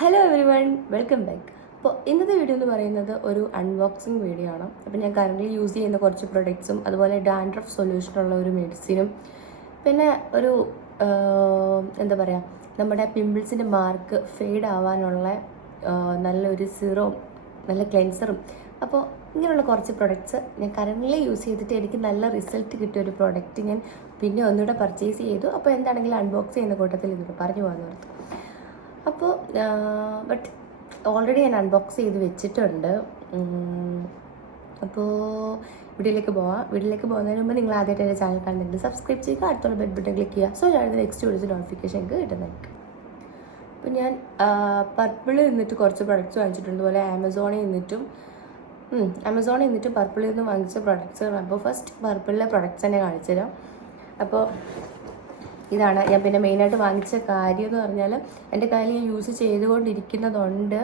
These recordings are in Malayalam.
Hello everyone welcome back അപ്പോൾ ഇന്നത്തെ വീഡിയോ എന്ന് പറയുന്നത് ഒരു അൺബോക്സിങ് വീഡിയോ ആണ്. അപ്പോൾ ഞാൻ കറന്റ് യൂസ് ചെയ്യുന്ന കുറച്ച് പ്രൊഡക്ട്സും അതുപോലെ ഡാൻഡ്രഫ് സൊല്യൂഷനുള്ള ഒരു മെഡിസിനും പിന്നെ ഒരു എന്താ പറയുക നമ്മുടെ പിമ്പിൾസിന്റെ മാർക്ക് ഫെയ്ഡ് ആവാനുള്ള നല്ലൊരു സിറവും നല്ല ക്ലെൻസറും അപ്പോൾ ഇങ്ങനെയുള്ള കുറച്ച് പ്രൊഡക്ട്സ് ഞാൻ കറന്റ് യൂസ് ചെയ്തിട്ട് എനിക്ക് നല്ല റിസൾട്ട് കിട്ടിയ ഒരു പ്രോഡക്റ്റ് ഞാൻ പിന്നെ ഒന്നുകൂടെ പർച്ചേസ് ചെയ്തു. അപ്പോൾ എന്താണെങ്കിലും അൺബോക്സ് ചെയ്യുന്ന കൂട്ടത്തിൽ ഇതിട്ട് പറഞ്ഞു പോകാമെന്ന് ഓർത്തു അപ്പോൾ ബട്ട് ഓൾറെഡി ഞാൻ അൺബോക്സ് ചെയ്ത് വെച്ചിട്ടുണ്ട്. അപ്പോൾ വീഡിയോയിലേക്ക് പോവാം. വീഡിയോയിലേക്ക് പോകുന്നതിന് മുമ്പ് നിങ്ങൾ ആദ്യമായിട്ട് എന്റെ ചാനൽ കണ്ടിട്ട് സബ്സ്ക്രൈബ് ചെയ്യുക. അടുത്തുള്ള ബെഡ് ബട്ടൺ ക്ലിക്ക് ചെയ്യുക. സോ ഞാൻ നെക്സ്റ്റ് വീഡിയോസ് നോട്ടിഫിക്കേഷൻ എനിക്ക് കിട്ടുന്നതായിരിക്കും. അപ്പോൾ ഞാൻ പർപ്പിളിൽ നിന്നിട്ട് കുറച്ച് പ്രൊഡക്റ്റ്സ് വാങ്ങിച്ചിട്ടുണ്ട്. പോലെ ആമസോണിൽ നിന്നിട്ടും ആമസോണിൽ നിന്നിട്ടും പർപ്പിളിൽ നിന്ന് വാങ്ങിച്ച പ്രൊഡക്ട്സുകൾ അപ്പോൾ ഫസ്റ്റ് പർപ്പിളിലെ പ്രൊഡക്ട്സ് തന്നെ കാണിച്ചു തരാം അപ്പോൾ ഇതാണ്. ഞാൻ പിന്നെ മെയിനായിട്ട് വാങ്ങിച്ച കാര്യം എന്ന് പറഞ്ഞാൽ എന്റെ കയ്യിൽ ഞാൻ യൂസ് ചെയ്തുകൊണ്ടിരിക്കുന്നതുണ്ട്.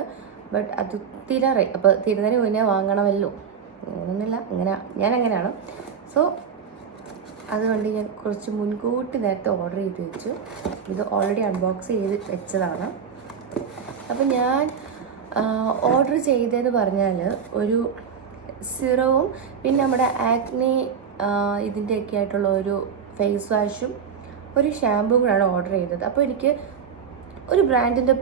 ബട്ട് അത് തീരാറായി. അപ്പോൾ തീരുന്നതിന് മുന്നേ വാങ്ങണമല്ലോ. അങ്ങനെയൊന്നുമില്ല ഇങ്ങനെ ഞാൻ അങ്ങനെയാണ് സോ അതുകൊണ്ട് ഞാൻ കുറച്ച് മുൻകൂട്ടി നേരത്തെ ഓർഡർ ചെയ്ത് വെച്ചു. ഇത് ഓൾറെഡി അൺബോക്സ് ചെയ്ത് വെച്ചതാണ്. അപ്പം ഞാൻ ഓർഡർ ചെയ്തതെന്ന് പറഞ്ഞാൽ ഒരു സിറവും പിന്നെ നമ്മുടെ ആക്നി ഇതിന്റെയൊക്കെ ആയിട്ടുള്ള ഒരു ഫേസ് വാഷും ഒരു ഷാമ്പൂ കൂടാണ് ഓർഡർ ചെയ്തത്. അപ്പോൾ എനിക്ക് ഒരു ബ്രാൻഡിന്റെ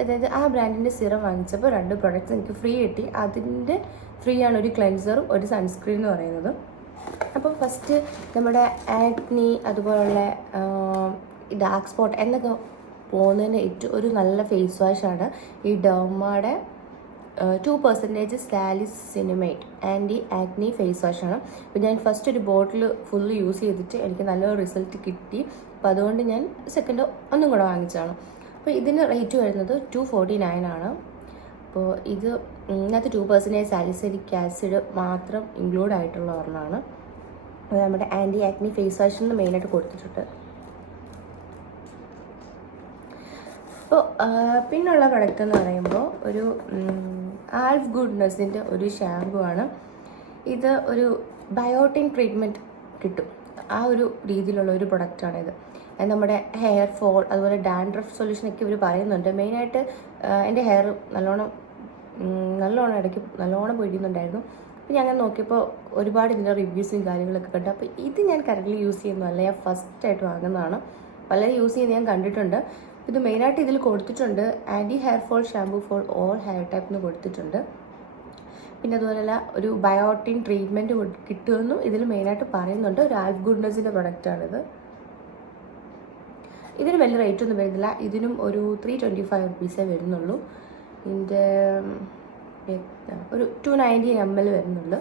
അതായത് ആ ബ്രാൻഡിന്റെ സിറം വാങ്ങിച്ചപ്പോൾ രണ്ട് പ്രൊഡക്റ്റ്സ് എനിക്ക് ഫ്രീ കിട്ടി. അതിന്റെ ഫ്രീ ആണ് ഒരു ക്ലെൻസറും ഒരു സൺസ്ക്രീൻ എന്ന് പറയുന്നത്. അപ്പോൾ ഫസ്റ്റ് നമ്മുടെ ആക്നി അതുപോലുള്ള ഡാർക്ക് സ്പോട്ട് എന്നൊക്കെ പോകുന്നതിന് ഏറ്റവും ഒരു നല്ല ഫേസ് വാഷാണ് ഈ ഡർമയുടെ ടു പെർസെന്റേജ് സാലിസ് സിനിമേറ്റ് ആന്റി ആക്നി ഫേസ് വാഷാണ് അപ്പോൾ ഞാൻ ഫസ്റ്റ് ഒരു ബോട്ടിൽ ഫുള്ള് യൂസ് ചെയ്തിട്ട് എനിക്ക് നല്ലൊരു റിസൾട്ട് കിട്ടി. അപ്പോൾ അതുകൊണ്ട് ഞാൻ സെക്കൻഡ് ഒന്നും കൂടെ വാങ്ങിച്ചതാണ്. അപ്പോൾ ഇതിന് റേറ്റ് വരുന്നത് ടു ഫോർട്ടി നയൻ ആണ്. അപ്പോൾ ഇത് ഇതിനകത്ത് ടു പെർസെന്റേജ് സാലിസരിക് ആസിഡ് മാത്രം ഇൻക്ലൂഡ് ആയിട്ടുള്ള ഒരെണ്ണമാണ് നമ്മുടെ ആന്റി ആക്നി ഫേസ് വാഷിന് മെയിനായിട്ട് കൊടുത്തിട്ടുണ്ട്. അപ്പോൾ പിന്നുള്ള പ്രൊഡക്റ്റ് എന്ന് പറയുമ്പോൾ ഒരു ആൽഫ് ഗുഡ്നെസ്സിന്റെ ഒരു ഷാമ്പു ആണ്. ഇത് ഒരു ബയോട്ടിൻ ട്രീറ്റ്മെന്റ് കിട്ടും. ആ ഒരു രീതിയിലുള്ള ഒരു പ്രൊഡക്റ്റാണ് ഇത്. അത് നമ്മുടെ ഹെയർ ഫോൾ അതുപോലെ ഡാൻഡ്രഫ് സൊല്യൂഷനൊക്കെ ഇവർ പറയുന്നുണ്ട്. മെയിനായിട്ട് എന്റെ ഹെയർ നല്ലോണം നല്ലോണം ഇടയ്ക്ക് നല്ലോണം പൊഴിയുന്നുണ്ടായിരുന്നു. അപ്പോൾ ഞാൻ നോക്കിയപ്പോൾ ഒരുപാട് ഇതിന്റെ റിവ്യൂസും കാര്യങ്ങളൊക്കെ കണ്ടു. അപ്പോൾ ഇത് ഞാൻ കറക്റ്റ്ലി യൂസ് ചെയ്യുന്നതല്ല. ഞാൻ ഫസ്റ്റായിട്ട് വാങ്ങുന്നതാണ്. പലരും യൂസ് ചെയ്യുന്നത് ഞാൻ കണ്ടിട്ടുണ്ട്. ഇത് മെയിനായിട്ട് ഇതിൽ കൊടുത്തിട്ടുണ്ട് anti hair fall shampoo for all hair type കൊടുത്തിട്ടുണ്ട്. പിന്നെ അതുപോലെ ഒരു ബയോട്ടിൻ ട്രീറ്റ്മെന്റ് കിട്ടുമെന്നും ഇതിൽ മെയിനായിട്ട് പറയുന്നുണ്ട്. ഒരു ആൽഫ് ഗുഡ്നസിന്റെ പ്രൊഡക്റ്റാണിത്. ഇതിന് വലിയ റേറ്റ് ഒന്നും വരുന്നില്ല. ഇതിനും ഒരു ത്രീ ട്വന്റി ഫൈവ് റുപ്പീസേ വരുന്നുള്ളൂ. ഇതിന്റെ ഒരു ടു നയന്റി എം എൽ വരുന്നുള്ളൂ.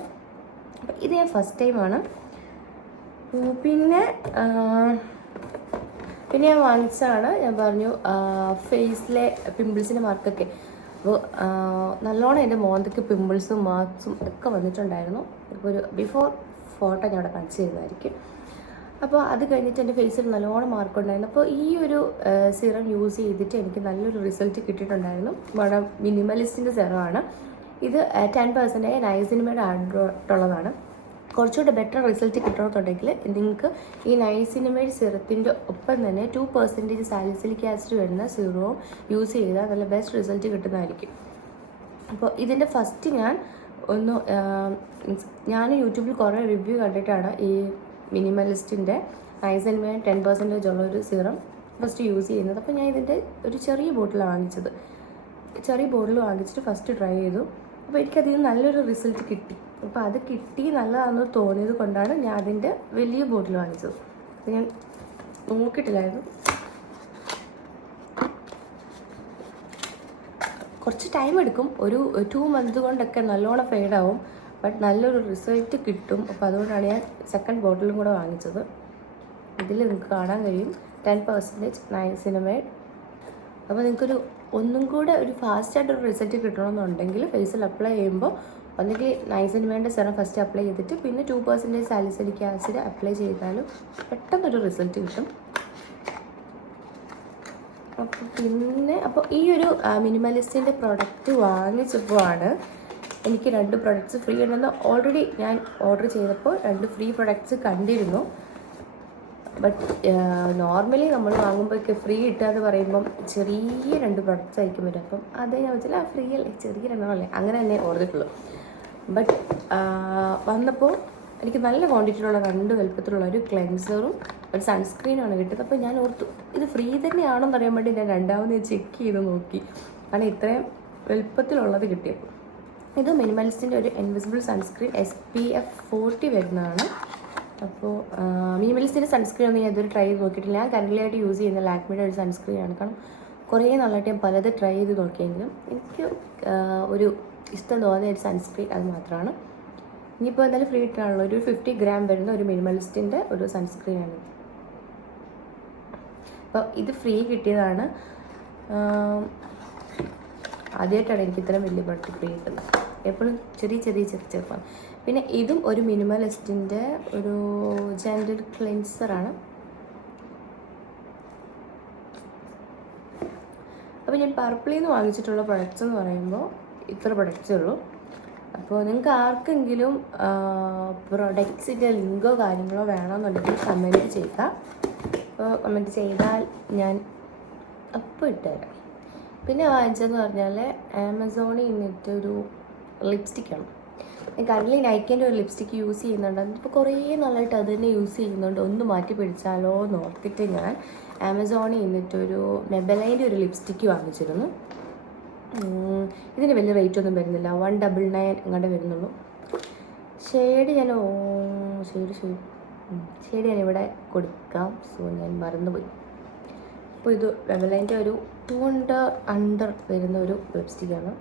അപ്പം ഇത് ഞാൻ ഫസ്റ്റ് ടൈമാണ് പിന്നെ പിന്നെ ഞാൻ വാങ്ങിച്ചതാണ്. ഞാൻ പറഞ്ഞു ഫേസിലെ പിമ്പിൾസിന്റെ മാർക്കൊക്കെ. അപ്പോൾ നല്ലോണം എന്റെ മോന്തയ്ക്ക് പിമ്പിൾസും മാർക്സും ഒക്കെ വന്നിട്ടുണ്ടായിരുന്നു. ഇപ്പോൾ ഒരു ബിഫോർ ഫോട്ടോ ഞാൻ അവിടെ കാണിച്ചു തരുന്നതായിരിക്കും. അപ്പോൾ അത് കഴിഞ്ഞിട്ട് എന്റെ ഫേസിൽ നല്ലോണം മാർക്ക് ഉണ്ടായിരുന്നു അപ്പോൾ ഈ ഒരു സിറം യൂസ് ചെയ്തിട്ട് എനിക്ക് നല്ലൊരു റിസൾട്ട് കിട്ടിയിട്ടുണ്ടായിരുന്നു. വളരെ മിനിമലിസ്റ്റിന്റെ സിറമാണ്. ഇത് ടെൻ പെർസെന്റേജ് നൈസിനിമയുടെ ആയിട്ടുള്ളതാണ് കുറച്ചുകൂടെ ബെറ്റർ റിസൾട്ട് കിട്ടണമെന്നുണ്ടെങ്കിൽ നിങ്ങൾക്ക് ഈ നൈസിനമൈഡ് സിറത്തിന്റെ ഒപ്പം തന്നെ ടു പെർസെന്റേജ് സാലിസിലിക് ആസിഡ് വരുന്ന സിറവും യൂസ് ചെയ്താൽ നല്ല ബെസ്റ്റ് റിസൾട്ട് കിട്ടുന്നതായിരിക്കും. അപ്പോൾ ഇതിന്റെ ഫസ്റ്റ് ഞാൻ ഒന്ന് ഞാൻ യൂട്യൂബിൽ കുറേ റിവ്യൂ കണ്ടിട്ടാണ് ഈ മിനിമലിസ്റ്റിന്റെ നൈസിനമൈഡ് ടെൻ പെർസെന്റേജ് ഉള്ള ഒരു സിറം ഫസ്റ്റ് യൂസ് ചെയ്യുന്നത്. അപ്പോൾ ഞാൻ ഇതിന്റെ ഒരു ചെറിയ ബോട്ടിൽ വാങ്ങിച്ചത്. ചെറിയ ബോട്ടിൽ വാങ്ങിച്ചിട്ട് ഫസ്റ്റ് ട്രൈ ചെയ്തു. അപ്പോൾ എനിക്കതിൽ നല്ലൊരു റിസൾട്ട് കിട്ടി. അപ്പോൾ അത് കിട്ടി നല്ലതാണെന്ന് തോന്നിയത് കൊണ്ടാണ് ഞാൻ അതിന്റെ വലിയ ബോട്ടിൽ വാങ്ങിച്ചത്. ഞാൻ നോക്കിയിട്ടില്ലായിരുന്നു. കുറച്ച് ടൈം എടുക്കും. ഒരു ടു മന്ത് കൊണ്ടൊക്കെ നല്ലോണം ഫെയ്ഡാവും ബട്ട് നല്ലൊരു റിസൾട്ട് കിട്ടും. അപ്പോൾ അതുകൊണ്ടാണ് ഞാൻ സെക്കൻഡ് ബോട്ടിലും കൂടെ വാങ്ങിച്ചത്. ഇതിൽ നിങ്ങൾക്ക് കാണാൻ കഴിയും. ടെൻ പെർസെന്റേജ് നയൻ സിനിമേഡ് അപ്പോൾ നിങ്ങൾക്കൊരു ഒന്നും കൂടെ ഒരു ഫാസ്റ്റായിട്ടൊരു റിസൾട്ട് കിട്ടണമെന്നുണ്ടെങ്കിൽ ഫേസിൽ അപ്ലൈ ചെയ്യുമ്പോൾ ഒന്നുകിൽ നൈസിന് വേണ്ട സെറം ഫസ്റ്റ് അപ്ലൈ ചെയ്തിട്ട് പിന്നെ two percentage salicylic acid apply ചെയ്താലും പെട്ടെന്നൊരു റിസൾട്ട് കിട്ടും. അപ്പോൾ പിന്നെ അപ്പോൾ ഈ ഒരു മിനിമലിസ്റ്റിന്റെ പ്രൊഡക്റ്റ് വാങ്ങിച്ചപ്പോൾ ആണ് എനിക്ക് രണ്ട് പ്രൊഡക്ട്സ് ഫ്രീ ഉണ്ടെന്ന് ഓൾറെഡി ഞാൻ ഓർഡർ ചെയ്തപ്പോൾ രണ്ട് ഫ്രീ പ്രൊഡക്ട്സ് കണ്ടിരുന്നു. ബട്ട് നോർമലി നമ്മൾ വാങ്ങുമ്പോഴൊക്കെ ഫ്രീ കിട്ടുക എന്ന് പറയുമ്പം ചെറിയ രണ്ട് പ്രൊഡക്ട്സ് ആയിരിക്കും വരും അപ്പം അത് ഞാൻ വെച്ചാൽ ആ ഫ്രീ അല്ലേ? ചെറിയ രണ്ടെണ്ണമല്ലേ അങ്ങനെ തന്നെ ഓർത്തിട്ടുള്ളൂ ബട്ട് വന്നപ്പോൾ എനിക്ക് നല്ല ക്വാണ്ടിറ്റിയിലുള്ള രണ്ട് വലുപ്പത്തിലുള്ള ഒരു ക്ലെൻസറും ഒരു സൺസ്ക്രീനുമാണ് കിട്ടിയത്. അപ്പോൾ ഞാൻ ഓർത്തു ഇത് ഫ്രീ തന്നെയാണോ എന്ന് അറിയാൻ വേണ്ടി ഞാൻ രണ്ടാമത് ചെക്ക് ചെയ്ത് നോക്കി. കാരണം ഇത്രയും വലുപ്പത്തിലുള്ളത് കിട്ടിയപ്പോൾ. ഇത് മിനിമലിസ്റ്റിന്റെ ഒരു invisible sunscreen S P F forty വരുന്നതാണ്. അപ്പോൾ മിനിമലിസ്റ്റിന്റെ സൺസ്ക്രീൻ ഒന്നും ഞാൻ ഇതുവരെ ട്രൈ ചെയ്ത് നോക്കിയിട്ടില്ല. ഞാൻ കറന്റ് ആയിട്ട് യൂസ് ചെയ്യുന്ന ലാക്മിയുടെ ഒരു സൺസ്ക്രീനാണ് കാരണം കുറേ നാളായിട്ട് ഞാൻ പലത് ട്രൈ ചെയ്ത് നോക്കിയെങ്കിലും എനിക്ക് ഒരു ഇഷ്ടം തോന്നിയ ഒരു സൺസ്ക്രീൻ അത് മാത്രമാണ്. ഇനിയിപ്പോൾ എന്തായാലും ഫ്രീ ഇട്ടാണല്ലോ. ഒരു ഫിഫ്റ്റി ഗ്രാം വരുന്ന ഒരു മിനിമലിസ്റ്റിന്റെ ഒരു സൺസ്ക്രീനാണ് അപ്പോൾ ഇത് ഫ്രീ കിട്ടിയതാണ്. ആദ്യമായിട്ടാണ് എനിക്ക് ഇത്രയും വലിയ പ്രൊഡക്റ്റ് ഫ്രീ കിട്ടുന്നത്. എപ്പോഴും ചെറിയ ചെറിയ ചെറിയ ചെറുപ്പം പിന്നെ ഇതും ഒരു മിനിമലിസ്റ്റിന്റെ ഒരു ജെൻഡർ ക്ലെൻസറാണ് അപ്പോൾ ഞാൻ പർപ്പിളിൽ നിന്ന് വാങ്ങിച്ചിട്ടുള്ള പ്രൊഡക്ട്സ് എന്ന് പറയുമ്പോൾ ഇത്ര പ്രൊഡക്റ്റ്സേ ഉള്ളൂ അപ്പോൾ നിങ്ങൾക്ക് ആർക്കെങ്കിലും പ്രൊഡക്ട്സിന്റെ ലിങ്കോ കാര്യങ്ങളോ വേണമെന്നുണ്ടെങ്കിൽ കമന്റ് ചെയ്യുക. അപ്പോൾ കമന്റ് ചെയ്താൽ ഞാൻ അപ്പ് ഇട്ടുതരാം പിന്നെ വാങ്ങിച്ചതെന്ന് പറഞ്ഞാൽ ആമസോണിൽ നിന്നിട്ട് ഒരു ലിപ്സ്റ്റിക്കാണ് ഞാൻ കറൻലി നൈക്കിന്റെ ഒരു ലിപ്സ്റ്റിക്ക് യൂസ് ചെയ്യുന്നുണ്ട്. അതിപ്പോൾ കുറേ നാളായിട്ട് അത് തന്നെ യൂസ് ചെയ്യുന്നുണ്ട്. ഒന്ന് മാറ്റി പിടിച്ചാലോ എന്ന് ഓർത്തിട്ട് ഞാൻ ആമസോണിൽ നിന്നിട്ടൊരു മെബലൈന്റെ ഒരു ലിപ്സ്റ്റിക്ക് വാങ്ങിച്ചിരുന്നു. ഇതിന് വലിയ റേറ്റ് ഒന്നും വരുന്നില്ല. വൺ ഡബിൾ നയൻ അങ്ങോട്ട് വരുന്നുള്ളൂ. ഷെയ്ഡ് ഞാൻ ഓ ഷെയ്ഡ് ഷെയ്ഡ് ഷെയ്ഡ് ഞാൻ ഇവിടെ കൊടുക്കാം. സോ ഞാൻ മറന്നുപോയി. അപ്പോൾ ഇത് വെബലൈന്റെ ഒരു ടു ഹൺഡ്രഡ് അണ്ടർ വരുന്ന ഒരു ലിപ്സ്റ്റിക്കാണ്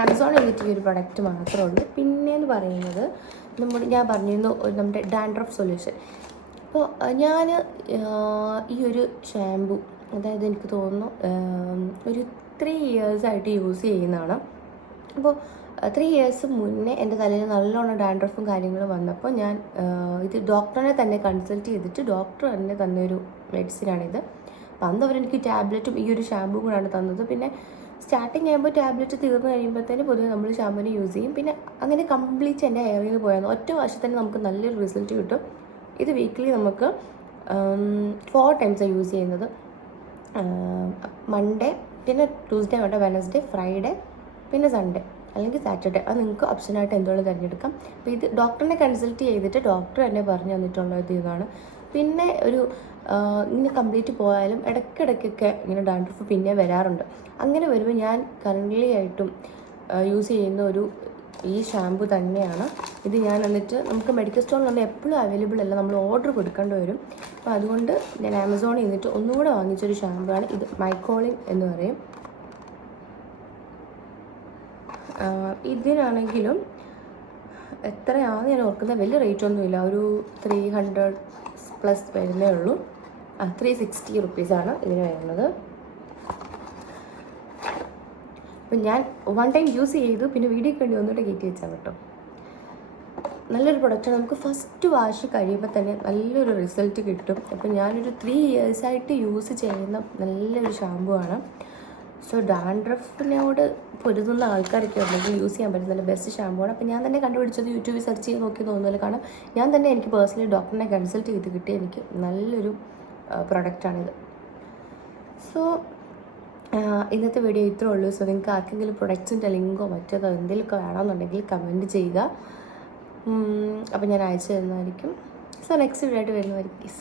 ആമസോൺ എന്നിട്ട് ഈ ഒരു പ്രൊഡക്റ്റ് മാത്രമേ ഉള്ളൂ പിന്നെയെന്ന് പറയുന്നത് നമ്മൾ ഞാൻ പറഞ്ഞിരുന്നു നമ്മുടെ ഡാൻഡ്രഫ് സൊല്യൂഷൻ അപ്പോൾ ഞാൻ ഈ ഒരു ഷാമ്പു അതായത് എനിക്ക് തോന്നുന്നു ഒരു ത്രീ ഇയേഴ്സായിട്ട് യൂസ് ചെയ്യുന്നതാണ്. അപ്പോൾ ത്രീ ഇയേഴ്സ് മുന്നേ എന്റെ തലയിൽ നല്ലോണം ഡാൻഡ്രഫും കാര്യങ്ങളും വന്നപ്പോൾ ഞാൻ ഇത് ഡോക്ടറിനെ തന്നെ കൺസൾട്ട് ചെയ്തിട്ട് ഡോക്ടർ തന്നെ തന്നൊരു മെഡിസിനാണിത് അപ്പോൾ അന്ന് അവരെനിക്ക് ടാബ്ലറ്റും ഈ ഒരു ഷാമ്പും കൂടാണ് തന്നത്. പിന്നെ സ്റ്റാർട്ടിങ് ആകുമ്പോൾ ടാബ്ലറ്റ് തീർന്നു കഴിയുമ്പോഴത്തേന് പൊതുവെ നമ്മൾ ഷാമ്പുവിന് യൂസ് ചെയ്യും. പിന്നെ അങ്ങനെ കംപ്ലീറ്റ് എന്റെ ഹെയറിൽ പോയാൽ ഒറ്റ വർഷത്തിൽ നമുക്ക് നല്ലൊരു റിസൾട്ട് കിട്ടും. ഇത് വീക്കിലി നമുക്ക് ഫോർ ടൈംസാണ് യൂസ് ചെയ്യുന്നത്. മൺഡേ പിന്നെ ട്യൂസ്ഡേ വേണ്ട വെനസ്ഡേ ഫ്രൈഡേ പിന്നെ സൺഡേ അല്ലെങ്കിൽ സാറ്റർഡേ അത് നിങ്ങൾക്ക് ഓപ്ഷനായിട്ട് എന്തുകൊണ്ട് തിരഞ്ഞെടുക്കാം. അപ്പോൾ ഇത് ഡോക്ടറിനെ കൺസൾട്ട് ചെയ്തിട്ട് ഡോക്ടർ എന്നെ പറഞ്ഞു തന്നിട്ടുള്ള ഒരു ഇതാണ്. പിന്നെ ഒരു ഇങ്ങനെ കംപ്ലീറ്റ് പോയാലും ഇടയ്ക്കിടയ്ക്കൊക്കെ ഇങ്ങനെ ഡാൻഡ്രഫ് പിന്നെ വരാറുണ്ട്. അങ്ങനെ വരുമ്പോൾ ഞാൻ കറന്റ്ലി ആയിട്ടും യൂസ് ചെയ്യുന്ന ഒരു ഈ ഷാമ്പു തന്നെയാണ്. ഇത് ഞാൻ എന്നിട്ട് നമുക്ക് മെഡിക്കൽ സ്റ്റോറിലൊന്നും എപ്പോഴും അവൈലബിൾ അല്ല. നമ്മൾ ഓർഡർ കൊടുക്കേണ്ടി വരും. അപ്പോൾ അതുകൊണ്ട് ഞാൻ ആമസോണിൽ നിന്നിട്ട് ഒന്നുകൂടെ വാങ്ങിച്ചൊരു ഷാമ്പു ആണ്. ഇത് മൈക്കോളിൻ എന്ന് പറയും. ഇതിനാണെങ്കിലും എത്രയാണ് ഞാൻ ഓർക്കുന്നത് വലിയ റേറ്റ് ഒന്നുമില്ല ഒരു ത്രീ ഹൺഡ്രഡ് പ്ലസ് വരുന്നേ ഉള്ളൂ. ആ ത്രീ സിക്സ്റ്റി റുപ്പീസാണ് ഇതിന് വരുന്നത്. അപ്പം ഞാൻ വൺ ടൈം യൂസ് ചെയ്തു പിന്നെ വീഡിയോ വേണ്ടി ഒന്നുകൂടെ കയറ്റി വെച്ചാൽ കേട്ടോ. നല്ലൊരു പ്രൊഡക്റ്റാണ് നമുക്ക് ഫസ്റ്റ് വാഷ് കഴിയുമ്പോൾ തന്നെ നല്ലൊരു റിസൾട്ട് കിട്ടും. അപ്പം ഞാനൊരു ത്രീ ഇയേഴ്സായിട്ട് യൂസ് ചെയ്യുന്ന നല്ലൊരു ഷാമ്പു ആണ്. സോ ഡാൻഡ്രഫിനോട് പൊരുതുന്ന ആൾക്കാരൊക്കെ ഉണ്ടെങ്കിൽ യൂസ് ചെയ്യാൻ പറ്റുന്ന ബെസ്റ്റ് ഷാമ്പു ആണ്. അപ്പം ഞാൻ തന്നെ കണ്ടുപിടിച്ചത് യൂട്യൂബിൽ സെർച്ച് ചെയ്ത് നോക്കി തോന്നുന്നില്ല കാരണം ഞാൻ തന്നെ എനിക്ക് പേഴ്സണലി ഡോക്ടറിനെ കൺസൾട്ട് ചെയ്ത് കിട്ടിയ എനിക്ക് നല്ലൊരു പ്രൊഡക്റ്റാണിത് സോ ഇന്നത്തെ വീഡിയോ ഇത്രേ ഉള്ളൂ. സോ നിങ്ങൾക്ക് ആർക്കെങ്കിലും പ്രൊഡക്ട്സിന്റെ ലിങ്കോ മറ്റേതോ എന്തെങ്കിലുമൊക്കെ വേണമെന്നുണ്ടെങ്കിൽ കമന്റ് ചെയ്യുക. അപ്പോൾ ഞാൻ അയച്ചു തരുന്നതായിരിക്കും. സോ നെക്സ്റ്റ് വീഡിയോ ആയിട്ട് വരുന്നതായിരിക്കും.